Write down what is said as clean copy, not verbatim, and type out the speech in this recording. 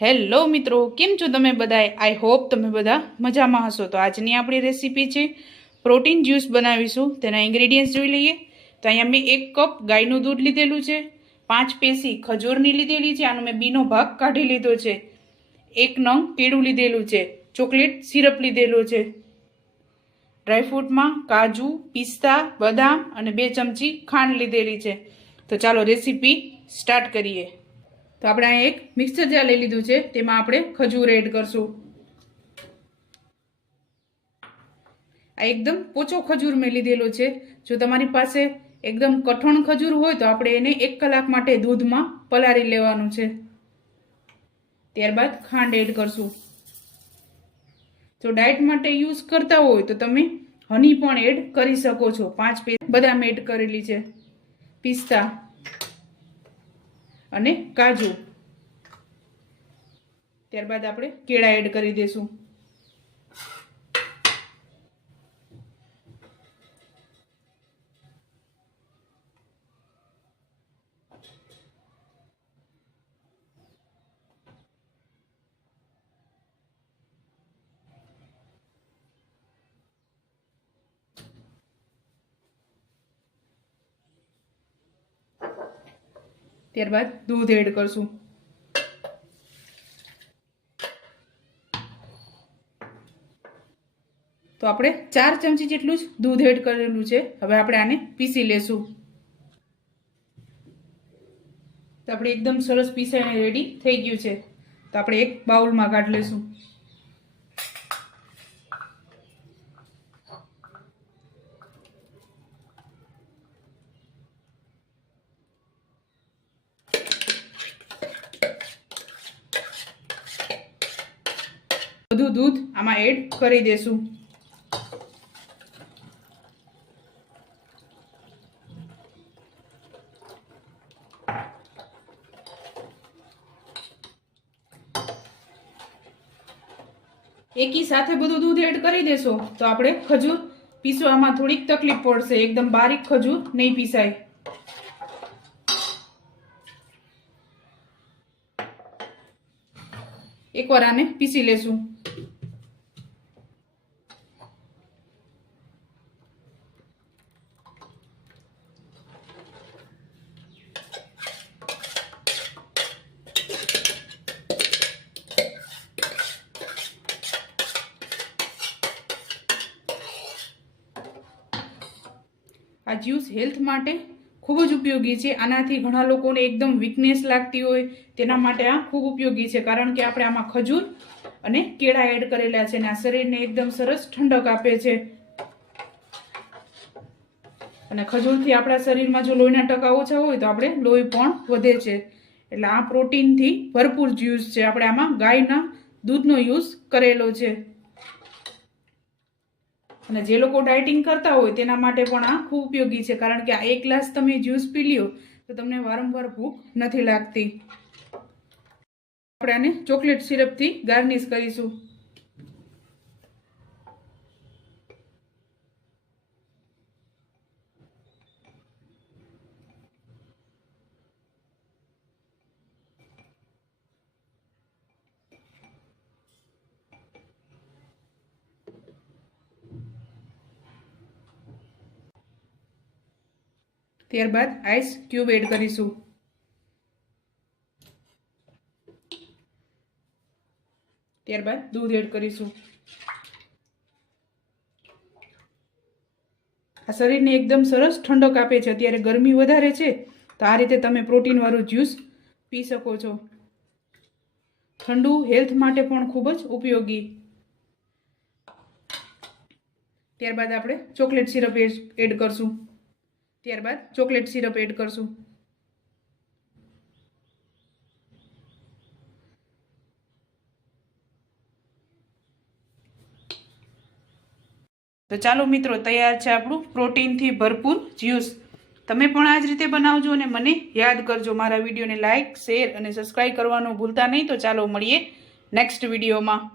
Hello મિત્રો, કેમ છો તમે બધાએ? આઈ હોપ તમે બધા મજામાં હશો. તો આજની આપણી રેસીપી છે પ્રોટીન જ્યુસ બનાવીશું. તેના ઇન્ગ્રેડિયન્ટ્સ જોઈ લઈએ. તો અહીંયા મેં 1 કપ ગાયનું દૂધ લીધેલું છે, 5 પેસી ખજૂરની લીધેલી છે, આનો મેં બીનો ભાગ કાઢી લીધો છે, 1 નંગ કેળું લીધેલું છે, ચોકલેટ સિરપ લીધેલું છે, ડ્રાયફ્રૂટમાં કાજુ, પિસ્તા, બદામ અને 2 ચમચી ખાંડ લીધેલી છે. તો ચાલો રેસીપી સ્ટાર્ટ કરીએ. તો આપણે અહીં એક મિક્સર જાર લઈ લીધું છે, તેમાં આપણે ખજૂર એડ કરશું. આ એકદમ પોચો ખજૂર મેં લીધેલો છે. જો તમારી પાસે એકદમ કઠણ ખજૂર હોય તો આપણે એને 1 કલાક માટે દૂધમાં પલાળી લેવાનું છે. ત્યારબાદ ખાંડ એડ કરશું. જો ડાયટ માટે યુઝ કરતા હોય તો તમે હની પણ એડ કરી શકો છો. 5 પેસ્ટ બદામ એડ કરેલી છે, પિસ્તા અને કાજુ. ત્યારબાદ આપણે કેળા એડ કરી દઈશું. ત્યારબાદ દૂધ એડ કરશું. તો આપણે 4 ચમચી જેટલું જ દૂધ એડ કરેલું છે. હવે આપણે આને પીસી લેશું. તો આપણે એકદમ સરસ પીસાઈને રેડી થઈ ગયું છે. તો આપણે એક બાઉલમાં કાઢી લેશું. બધું દૂધ આમાં એડ કરી દેશું. એકી સાથે બધું દૂધ એડ કરી દેશો તો આપણે ખજૂર પીસવામાં થોડીક તકલીફ પડશે. એકદમ બારીક ખજૂર નહીં પીસાય. એકવાર આને પીસી લેશું. આ જ્યુસ હેલ્થ માટે ખૂબ જ ઉપયોગી છે. આનાથી ઘણા લોકોને એકદમ વીકનેસ લાગતી હોય તેના માટે આ ખૂબ ઉપયોગી છે, કારણ કે આપણે આમાં ખજૂર અને કેળા એડ કરેલા છે અને આ શરીરને એકદમ સરસ ઠંડક આપે છે. અને ખજૂરથી આપણા શરીરમાં જો લોહીના ટકા ઓછા હોય તો આપણે લોહી પણ વધે છે. એટલે આ પ્રોટીનથી ભરપૂર જ્યુસ છે. આપણે આમાં ગાયના દૂધનો યુઝ કરેલો છે. અને જે લોકો ડાયટિંગ કરતા હોય તેના માટે પણ આ ખૂબ ઉપયોગી છે, કારણ કે આ 1 ગ્લાસ તમે જ્યુસ પી લ્યો તો તમને વારંવાર ભૂખ નથી લાગતી. આપણે આને ચોકલેટ સિરપથી ગાર્નિશ કરીશું. ત્યારબાદ આઈસ ક્યુબ એડ કરીશું. ત્યારબાદ દૂધ એડ કરીશું. આ શરીરને એકદમ સરસ ઠંડક આપે છે. અત્યારે ગરમી વધારે છે તો આ રીતે તમે પ્રોટીનવાળું જ્યુસ પી શકો છો. ઠંડુ હેલ્થ માટે પણ ખૂબ જ ઉપયોગી. ત્યારબાદ આપણે ચોકલેટ સિરપ એડ કરશું. ત્યારબાદ ચોકલેટ સિરપ એડ કરશું. તો ચાલો મિત્રો, તૈયાર છે આપણું પ્રોટીનથી ભરપૂર જ્યુસ. તમે પણ આ જ રીતે બનાવજો અને મને યાદ કરજો. મારા વિડીયોને લાઇક, શેર અને સબસ્ક્રાઈબ કરવાનું ભૂલતા નહીં. તો ચાલો મળીએ નેક્સ્ટ વિડીયોમાં.